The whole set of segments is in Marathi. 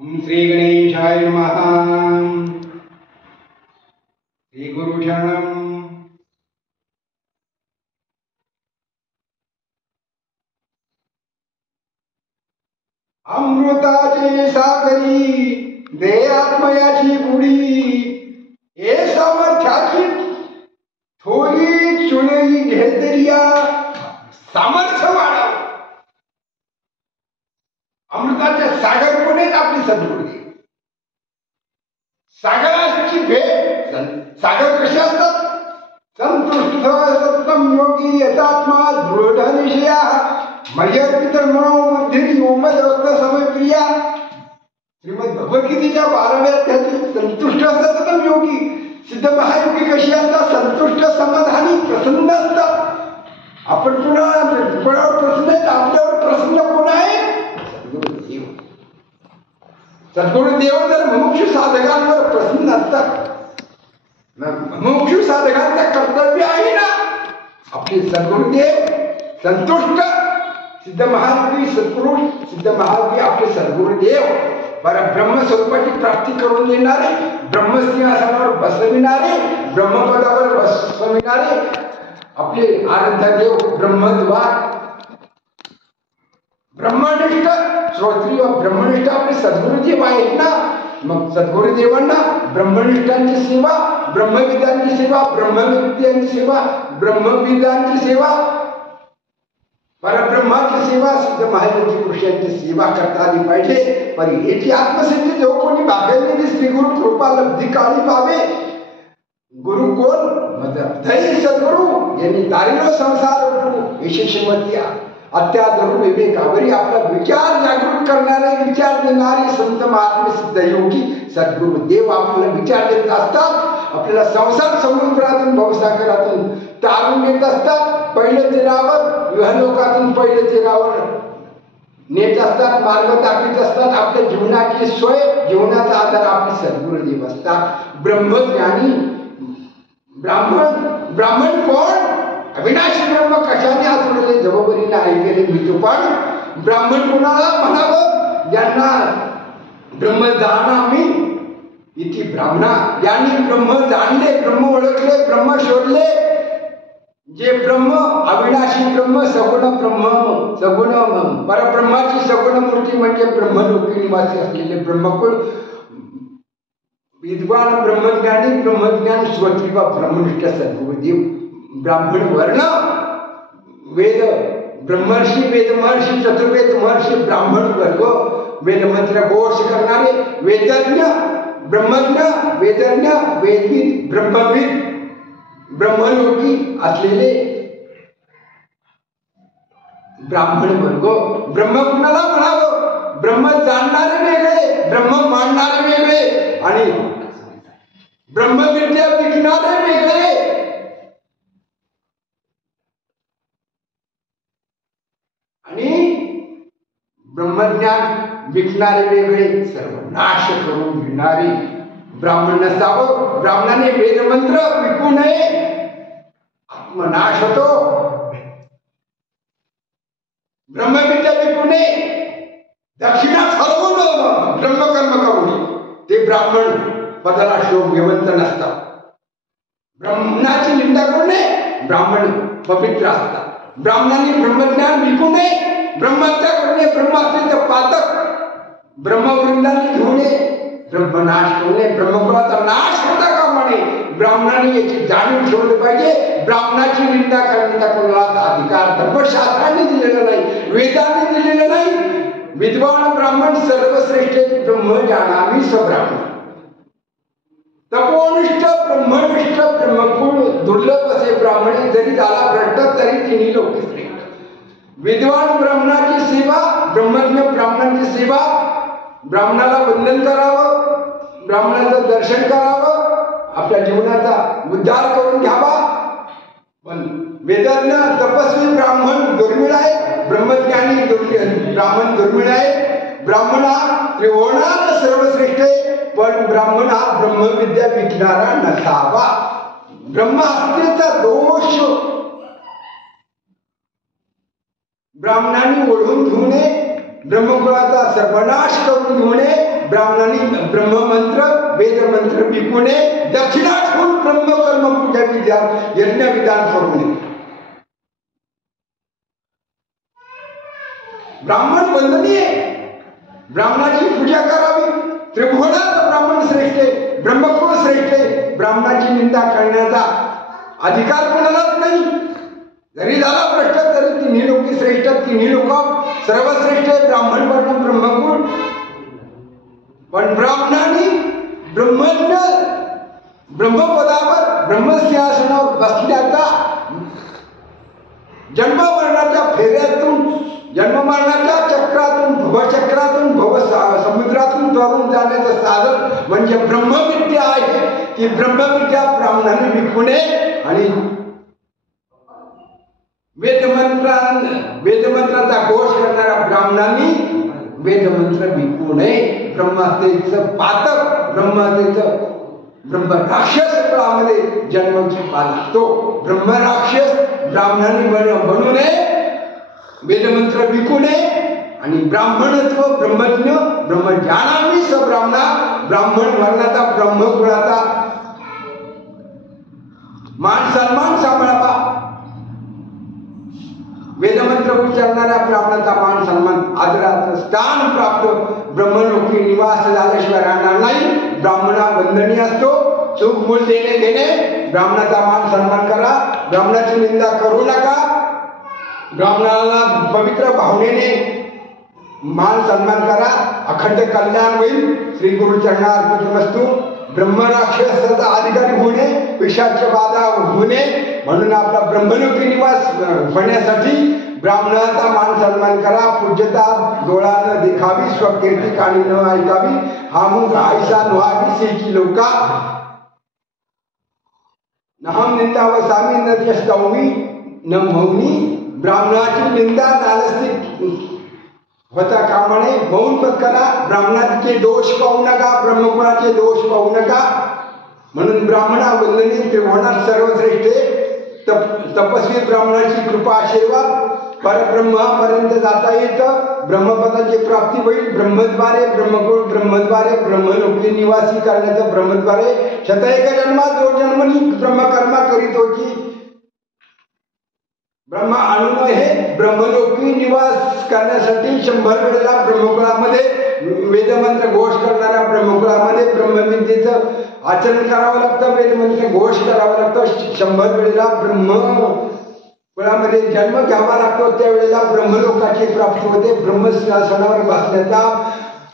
ओम श्री गणेशाय नमः। श्री गुरु शरणम। अमृताचे सागरी देहात्मयाची बुडी हे सामर्थ्याची थोडी चुनई घेतरिया सामर्थ्य वाढव। अमृताचे सागर कोणीच आपली सद्गुरू सागराची भेट। सागर कसे असतात? संतुष्ट सत्तम योगी यथात्मा दृढ निश्चया मयर्पित मनोबुद्धी ओमदवस्त समप्रिया। श्रीमद भगवद्गीतेच्या 12व्या अध्यायातील संतुष्ट सत्तम योगी सिद्ध महायोगी कशी असतात? संतुष्ट समाधानी प्रसन्न असतात। आपण कोणावर प्रसन्न आहेत? आपल्यावर प्रसन्न कोण आहे? सद्गुरुदेव जर मुमुक्षु साधकांवर प्रसन्न असतात, मुमुक्षु साधकांचं कर्तव्य आहे ना आपले सद्गुरुदेव संतुष्ट सिद्ध महायोगी सत्पुरुष सिद्ध महायोगी आपले सद्गुरुदेव परब्रह्म स्वरूपाची प्राप्ती करून देणारे, ब्रह्मसिंहासनावर बसविणारे, ब्रह्मपदावर बसविणारे आपले आराध्य देव ब्रह्मद्वार ब्रह्मनिष्ठ श्रोत्रिय ब्रह्मनिष्ठ आपले सद्गुरुदेव आहेत ना। मग सद्गुरुदेवांना ब्रह्मनिष्ठांची सेवा, ब्रह्मविदांची सेवा, ब्रह्मविद्यांची सेवा, ब्रह्मविदांची सेवा, परब्रह्माची सेवा, सिद्ध महायोगी पुरुषांची सेवा करता आली पाहिजे। पण याची आत्मसिद्धी जो कोणी भागवलेली श्री गुरु कृपा लब्धी काळी पावे। गुरु कोण? दैव सद्गुरु यांनी दारिलो संसार विशेषमत्या अत्यादरू विवेकावरी आपला विचार जागृत करणारे, विचार देणारे संत महात्मे सिद्ध योगी सद्गुरुदेव आपल्याला विचार देत असतात। आपल्याला संसार समुद्रातून भवसागरातून तारून देत असतात। पहिलं तीरावर इहलोकातून पहिलं तीरावर नेत असतात, मार्ग दाखवित असतात। आपल्या जीवनाची सोय, जीवनाचा आधार आपले सद्गुरुदेव असतात। ब्रह्मज्ञानी ब्राह्मण कोण? अविनाशी ब्रह्म कशाने आचरले जबाबरीने ऐकले मी तो। पण ब्राह्मण कोणाला म्हणावं? ज्यांना ब्रह्म जाणामी इति ब्राह्मणा, ज्यांनी ब्रह्म जाणले, ब्रह्म ओळखले, ब्रह्म शोधले। जे ब्रह्म अविनाशी ब्रह्म सगुण ब्रह्म सगुण परब्रह्माची सगुण मूर्ती म्हणजे ब्रह्मलोकी निवासी असलेले ब्रह्मकुळ विद्वान ब्रह्मज्ञानी ब्रह्मज्ञान श्रोत्री व ब्रह्मनिष्ठ सद्गुरुदेव ब्राह्मण वर्ण वेद ब्रह्मर्षी वेद महर्षी चतुर्वेद महर्षी ब्राह्मण वर्ग वेदमंत्र घोष करणारे वेदज्ञ ब्रह्मज्ञ वेदज्ञ वेदविद ब्रह्मविद ब्रह्मयोगी असलेले ब्राह्मण वर्ग। ब्रह्म कुणाला म्हणावं? ब्रह्म जाणणारे वेगळे, ब्रह्म मानणारे वेगळे आणि ब्रह्मविद्या विकणारे वेगळे। आणि ब्रह्मज्ञान विकणारे वेगळे, सर्व नाश करून घेणारे ब्राह्मण नसावं। ब्राह्मणाने वेदमंत्र विकू नये, आत्मनाश होतो। ब्रह्मविद्या विकू नये, दक्षिणा ठरवून ब्रह्मकर्म करू ते ब्राह्मण पदाला शोभेवंत नसतात। ब्राह्मणाची निंदा करू नये, ब्राह्मण पवित्र असतात। ब्राह्मणांनी ब्रह्मज्ञान विकू नये, ब्रह्महत्या करू नये, ब्रह्महत्येचे पातक ब्रह्मवृंदाने घेऊ नये, ब्रह्मनाश करू नये, ब्रह्मकुळाचा नाश होता कामा नये। ब्राह्मणाने याची जाणीव ठेवली पाहिजे। ब्राह्मणाची निंदा करण्याचा कोणाला अधिकार धर्मशास्त्राने दिलेला नाही, वेदाने दिलेला नाही। विद्वान ब्राह्मण सर्वश्रेष्ठ ब्रह्म जानामी स्वब्राह्मण तपोनिष्ठ ब्रह्मनिष्ठ ब्रह्मकुळ दुर्लभ असे ब्राह्मणे जरी झाला भ्रष्ट तरी तिन्ही लोक श्रेष्ठ। विद्वान ब्राह्मणाची सेवा, ब्रह्मज्ञ ब्राह्मणाची सेवा, ब्राह्मणाला वंदन करावं, ब्राह्मणाचं दर्शन करावं, आपल्या जीवनाचा उद्धार करून घ्यावा। पण वेदज्ञ तपस्वी ब्राह्मण दुर्मिळ आहे, ब्रह्मज्ञानी ब्राह्मण दुर्मिळ आहे। ब्राह्मण हा त्रिभुवनात सर्वश्रेष्ठ आहे, पण ब्राह्मण हा ब्रह्मविद्या विकणारा नसावा। ब्रह्महत्येचा दोष ब्राह्मणांनी ओढून घेऊ नये, ब्रह्मकुळाचा सर्वनाश करून घेऊ नये, ब्राह्मणांनी ब्रह्ममंत्र वेदमंत्र विकू नये, दक्षिणा ठेवून ब्रह्मकर्म पूजा विधान यज्ञ विधान करू नये. ब्राह्मण वंदनीय, ब्राह्मणाची पूजा करावी. त्रिभुवनात ब्राह्मण श्रेष्ठ आहे, ब्रह्मकुळ श्रेष्ठ आहे. ब्राह्मणाची निंदा करण्याचा अधिकार कोणालाच नाही. जरी झाला भ्रष्ट तरी तिन्ही लोक श्रेष्ठ, तिन्ही लोक सर्वश्रेष्ठ आहे. ब्राह्मण वर्ण ब्रह्मकुळ. पण ब्राह्मणांनी ब्रह्मज्ञ ब्रह्मपदावर ब्रह्मसिंहासनावर बसण्याचा जन्म मरणाच्या फेऱ्यातून जन्म मरणाच्या चक्रातून भव समुद्रातून तरून जाण्याचं साधन म्हणजे ब्रह्मविद्या आहे. ती ब्रह्मविद्या ब्राह्मणांनी विकू नये आणि वेदमंत्राचा घोष करणाऱ्या ब्राह्मणांनी वेदमंत्र विकू नये. ब्रह्महत्येचं पातक, ब्रह्महत्येचं ब्रह्म राक्षस कुळामध्ये जन्म घेतला लागतो. ब्रह्मराक्षस ब्राह्मणांनी बनू नये, वेदमंत्र विकू नये आणि ब्राह्मणत्व ब्रह्मज्ञ ब्रह्मज्ञानामी स ब्राह्मणा, ब्राह्मण वर्णाचा ब्रह्मकुळाचा मान सन्मान सांभाळावा. वेदमंत्र उच्चारणाऱ्या ब्राह्मणाचा मान सन्मान आदराचं स्थान प्राप्त ब्रह्मलोकी निवास झाल्याशिवाय राहणार नाही. ब्राह्मणा वंदनीय असतो. चूक मूल देणे ब्राह्मणाचा मान सन्मान करा. ब्राह्मणाची निंदा करू नका. ब्राह्मणाला पवित्र भावनेने मान सन्मान करा. अखंड कल्याण होईल. श्री गुरु चरणार्पणमस्तु. ब्रह्मराक्षसाचा अधिकारी होणे, पिशाच्य बाधा होणे म्हणून आपला ब्रह्मलोकी निवास होण्यासाठी ब्राह्मणाचा मान सन्मान करा. पूज्यता डोळा न देखावी, स्वकीर्ती काणी न ऐकावी. हा मुख आईसा नुहावी सेकी लोका. नहम निंदा व सामी न यस्तौमी न मौनी. ब्राह्मणाची निंदा नालस्तिक होता कामा नये. मौन पद करा. ब्राह्मणाचे दोष पाहू नका, ब्रह्मकुळाचे दोष पाहू नका. म्हणून ब्राह्मणा वंदनीय त्रिभुवनात सर्वश्रेष्ठ तपस्वी ब्राह्मणाची कृपा आशीर्वाद परब्रह्मापर्यंत जाता येतं. ब्रह्मपदाची प्राप्ती होईल. ब्रह्मद्वारे ब्रह्मकुळ, ब्रह्मद्वारे ब्रह्मलोकी निवासी करण्याचं ब्रह्मद्वारे शतएक जन्मात जो जन्मनी ब्रह्मकर्मा करीत होती. ब्रह्मा अनुमय हे ब्रह्मलोकी निवास करण्यासाठी 100 वेळेला ब्रह्मकुळामध्ये वेदमंत्र घोष करणाऱ्या ब्रह्मकुळामध्ये ब्रह्मविद्येचं आचरण करावं लागतं. वेदमंत्र घोष करावं लागतं. 100 वेळेला ब्रह्मकुळामध्ये जन्म घ्यावा लागतो. त्यावेळेला ब्रह्मलोकाची प्राप्ती होते. ब्रह्मसिंहासनावर बसण्याचा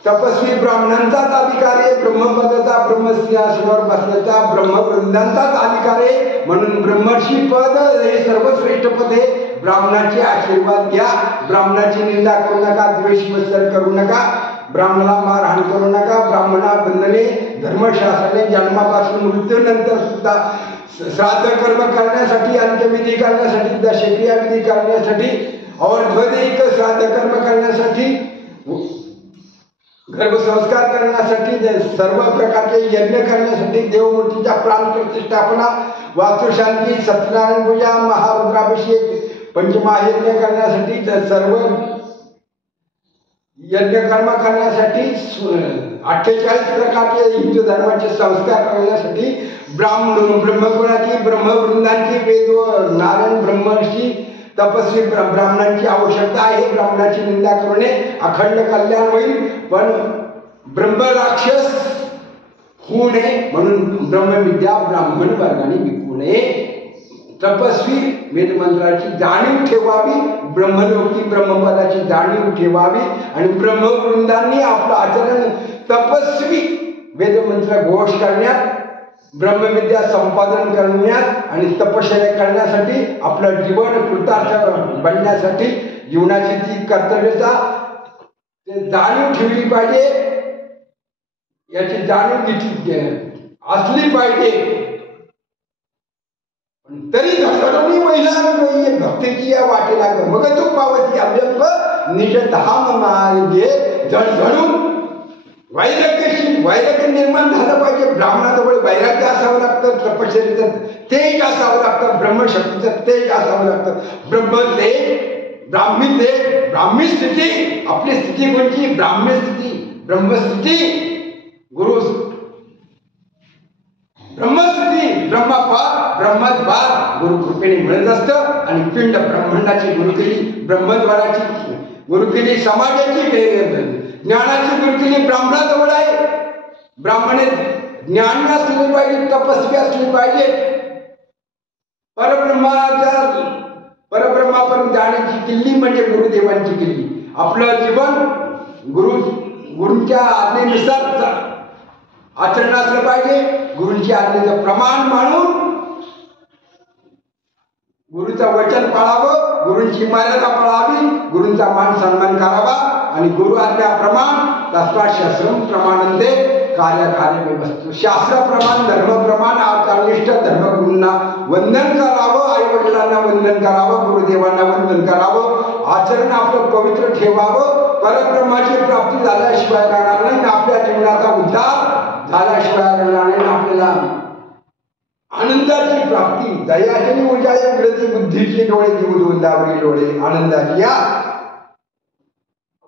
तपस्वी ब्राह्मणांचाच अधिकार आहे. ब्रह्मपदाचा ब्रह्मसिंहासनावर बसण्याचा ब्रह्मवृंदांचाच अधिकार आहे. म्हणून ब्रह्मर्षी पद हे सर्वश्रेष्ठ पद आहे. ब्राह्मणाचे आशीर्वाद घ्या. ब्राह्मणाची निंदा करू नका, द्वेष मत्सर करू नका, ब्राह्मणाला मारहाण करू नका. ब्राह्मणा वंदने धर्मशास्त्राने जन्मापासून मृत्यूनंतर सुद्धा श्राद्ध कर्म करण्यासाठी, अंत्यविधी करण्यासाठी, दशक्रिया विधी करण्यासाठी और द्वैदिक श्राद्ध कर्म करण्यासाठी, गर्भसंस्कार करण्यासाठी, सर्व प्रकारचे यज्ञ करण्यासाठी, देवमूर्तीच्या प्राण प्रतिष्ठापना, वास्तुशांती, सत्यनारायण पूजा, महारुद्राभिषेक, पंचमहायज्ञ करण्यासाठी, सर्व यज्ञ कर्म करण्यासाठी, 48 प्रकारचे हिंदू धर्माचे संस्कार करण्यासाठी ब्रह्मकुळाची, ब्रह्मवृंदांची, वेद नारायण ब्रह्मर्षी तपस्वी ब्राह्मणांची आवश्यकता आहे. ब्राह्मणाची निंदा करू नये. अखंड कल्याण होईल. पण ब्रह्मराक्षस होऊ नये म्हणून ब्रह्मविद्या ब्राह्मण वर्गाने विकू नये. तपस्वी वेदमंत्राची जाणीव ठेवावी. ब्रह्मलोकी ब्रह्मपदाची जाणीव ठेवावी आणि ब्रह्मवृंदांनी आपलं आचरण तपस्वी वेदमंत्र घोष करण्यात, ब्रह्मविद्या संपादन करण्यात आणि तपश्चर्या करण्यासाठी, आपलं जीवन कृतार्थ बनण्यासाठी जीवनाची ती कर्तव्यता जाणीव ठेवली पाहिजे. याची जाणीव घेतली असली पाहिजे. तरी धडधडून महिला भक्तीची या वाटेला मग तो पावती अभ्यंग निज धाम मार्गे जडझडून वैराग्य निर्माण झालं पाहिजे. ब्राह्मणाजवळ वैराग्य असावं लागतं, तपश्चर्याचं तेज असावं लागतं, ब्रह्मशक्तीचं तेज असावं लागतं. ब्रह्मतेज, ब्राह्मी तेज, ब्राह्मी स्थिती. आपली स्थिती कोणची? ब्राह्मी स्थिती. ब्रह्मस्थिती गुरु ब्रह्मस्थिती ब्रह्मद्वार गुरु कृपेने मिळत असतं. आणि पिंड ब्रह्मांडाची गुरु केली, ब्रह्मद्वाराची गुरु केली, समाजाची ज्ञानाची गुरु केली ब्राह्मणाजवळ आहे. ब्राह्मणे ज्ञानी असले पाहिजे, तपस्वी असले पाहिजे, परब्रह्मापर्यंत जाण्याची किल्ली म्हणजे गुरुदेवांची किल्ली. आपलं जीवन गुरूंच्या आज्ञेनुसार आचरण असलं पाहिजे. गुरूंची आज्ञेचं प्रमाण मानून गुरुचं वचन पाळावं, गुरूंची मर्यादा पाळावी, गुरूंचा मान सन्मान करावा. आणि गुरु आज्ञाप्रमाण तस्मात् शास्त्रम प्रमाणन्ते कार्य वस्तू. शास्त्राप्रमाण धर्मप्रमाण आचारनिष्ठ धर्मगुरूंना वंदन करावं, आई वडिलांना वंदन करावं, गुरुदेवांना वंदन करावं. आचरण आपलं पवित्र ठेवावं. परब्रह्माची प्राप्ती झाल्याशिवाय राहणार नाही. आपल्या जीवनाचा उद्धार झाल्याशिवाय राहणार नाही. आपल्याला आनंदाची प्राप्ती दयाजनी उजाळे उघडते बुद्धीची डोळे जीव दोंदावरी डोळे आनंदाची या.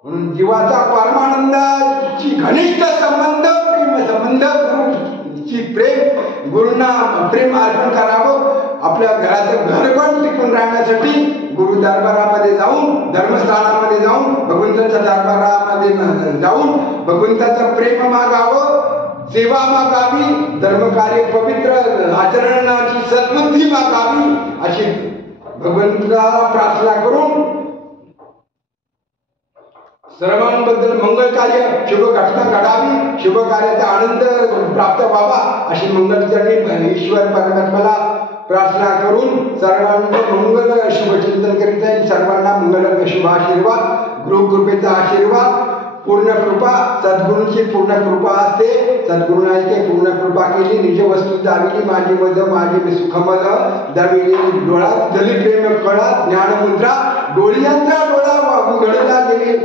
म्हणून जीवाचा परमानंदाची घनिष्ठ संबंध प्रेम संबंध गुरुची प्रेम गुरुंना प्रेम अर्पण करावं. आपल्या घराचं घर पण टिकून राहण्यासाठी गुरु दरबारामध्ये जाऊन, धर्मस्थानामध्ये जाऊन, भगवंताच्या दरबारामध्ये जाऊन भगवंताचं प्रेम मागावं, सेवा मागावी, धर्मकार्य पवित्र आचरणाची सद्बुद्धी मागावी. अशी भगवंताला प्रार्थना करून सर्वांबद्दल मंगल कार्य शुभ घटना घडावी, शुभ कार्याचा आनंद प्राप्त व्हावा अशी मंगलचरणी ईश्वर परमात्म्याला प्रार्थना करून सर्वांना मंगल शुभचिंतन करीत आहे. सर्वांना मंगल शुभ आशीर्वाद, गुरुकृपेचा आशीर्वाद, पूर्ण कृपा, सद्गुरूंची पूर्ण कृपा असते. सद्गुरूंनी पूर्ण कृपा केली, निज वस्तू दाविली माझी मज माझी सुखमद दाविली डोळा जली प्रेम कळा ज्ञानमुद्रा डोळ्यांचा डोळा उघडला गेली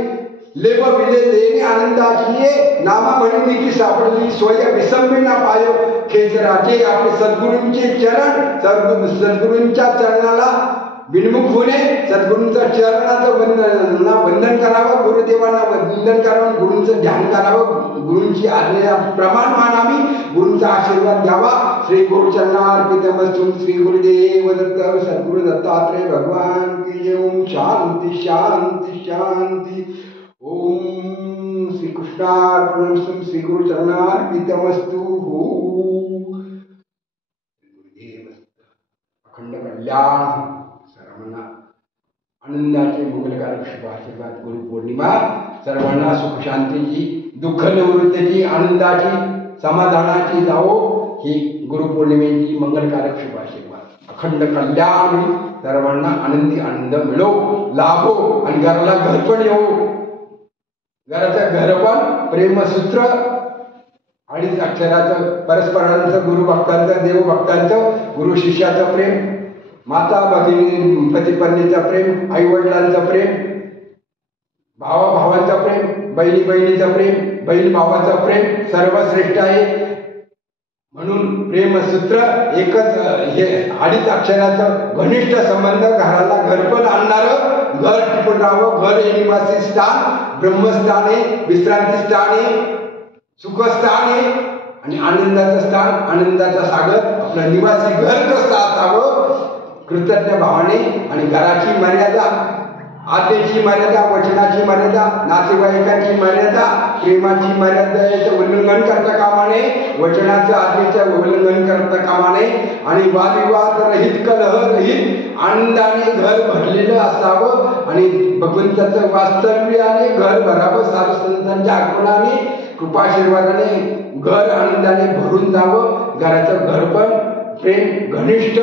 लेव विले लेणे आनंदाची नामा म्हणली की सापडली सोय विसंबीना पाय खेचराचे. आपले सद्गुरूंचे चरण, सद्गुरूंच्या चरणाला विनमुख होणे, सद्गुरूंच्या चरणाचं वंदन करावं, गुरुदेवांना वंदन करावं, गुरूंचं ध्यान करावं, गुरूंची आज्ञा प्रमाण मानावी, गुरूंचा आशीर्वाद द्यावा. श्री गुरुचरणार्पितमस्तु. श्री गुरुदेव दत्त सद्गुरु दत्तात्रेय भगवान की जय. ओम शांती शांती शांती. ओम श्री कृष्णार्पणमस्तु. श्री गुरुचरणार्पितमस्तु. अखंड कल्याण सर्वांना आनंदाचे मंगलकारक शुभ आशीर्वाद. गुरुपौर्णिमा सर्वांना सुख शांतीची, दुःख निवृत्तीची, आनंदाची, समाधानाची जावो ही गुरुपौर्णिमेची मंगलकारक शुभ आशीर्वाद. अखंड कल्याण सर्वांना आनंदी आनंद मिळो, लाभो आणि घराला घरपण येवो. घराचं घरपण प्रेमसूत्र अडीच अक्षराचं परस्परांचं, गुरुभक्तांचं, देवभक्तांचं, गुरु शिष्याचं प्रेम, माता भगिनी पती पत्नीचं प्रेम, आई वडिलांचं प्रेम, भावा भावांचं प्रेम, बहिणी बहिणीचं प्रेम, बहीण भावाचं प्रेम सर्वश्रेष्ठ आहे. म्हणून प्रेमसूत्र एकच, हे अडीच अक्षराचं घनिष्ठ संबंध घराला घरपण आणणारं, घर टिकून राहावं. घर हे निवासी स्थान, ब्रह्मस्थान आहे, विश्रांती स्थान आहे, सुखस्थान आहे आणि आनंदाचं स्थान, आनंदाचा सागर. आपलं निवासी घर कसं असावं कृतज्ञ भावाने. आणि घराची मर्यादा, आज्ञेची मर्यादा, वचनाची मर्यादा, नातेवाईकांची मर्यादा, प्रेमाची मर्यादेचं उल्लंघन करता कामा नये, वचनाचं आज्ञेचं उल्लंघन करता कामा नये. आणि वादविवाद रहित, कलह रहित, आनंदाने घर भरलेलं असावं. आणि भगवंताचं वास्तव्याने घर भरावं. साधू संतांच्या आगमनाने, कृपाशीर्वादाने घर आनंदाने भरून जावं. घराचं घरपण प्रेम घनिष्ठ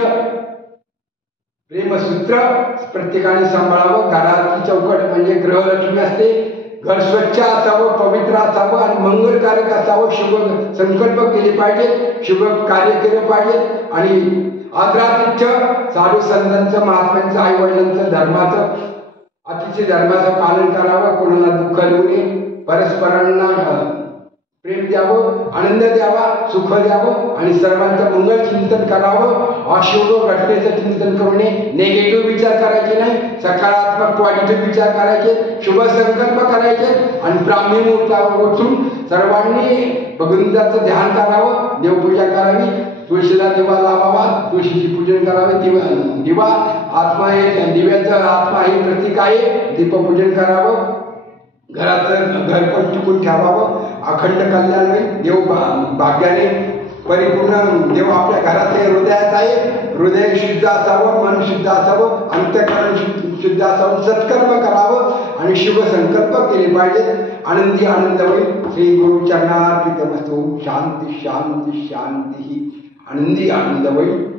प्रेमसूत्र प्रत्येकाने सांभाळावं. घराची चौकट म्हणजे गृहलक्ष्मी असते. घर स्वच्छ असावं, पवित्र असावं आणि मंगलकारक असावं. शुभ संकल्प केले पाहिजेत, शुभ कार्य केलं पाहिजे. आणि आदरातिथ्य साधू संतांचं, महात्म्यांचं, आई वडिलांचं, धर्माचं, अतिथी धर्माचं पालन करावं. कोणाला दुःख देऊ नये, परस्परांना प्रेम द्यावं, आनंद द्यावा, सुख द्यावं आणि सर्वांचं मंगल चिंतन करावं. अशुभ घटनेचं चिंतन करू नये, नेगेटिव्ह विचार करायचे नाही, सकारात्मक पॉझिटिव्ह विचार करायचे, शुभ संकल्प करायचे आणि ब्राह्मी मुहूर्तावर उठून सर्वांनी भगवंताचं ध्यान करावं, देवपूजा करावी, तुळशीला दिवा लावावा, तुळशीची पूजन करावे. दिवा आत्मा हे दिव्याचं आत्मा हे प्रतीक आहे. दीपपूजन करावं, घराचं घरपण टिकून ठेवावं, अखंड कल्याण होईल. देव भाग्याने परिपूर्ण देव आपल्या घरात आहे, हृदयात आहे. हृदय शुद्ध असावं, मन शुद्ध असावं, अंतःकरण शुद्ध असावं, सत्कर्म करावं आणि शुभ संकल्प केले पाहिजेत. आनंदी आनंद होईल. श्री गुरु चरणार्पितमस्तु. शांती शांती शांती. आनंदी आनंद होईल.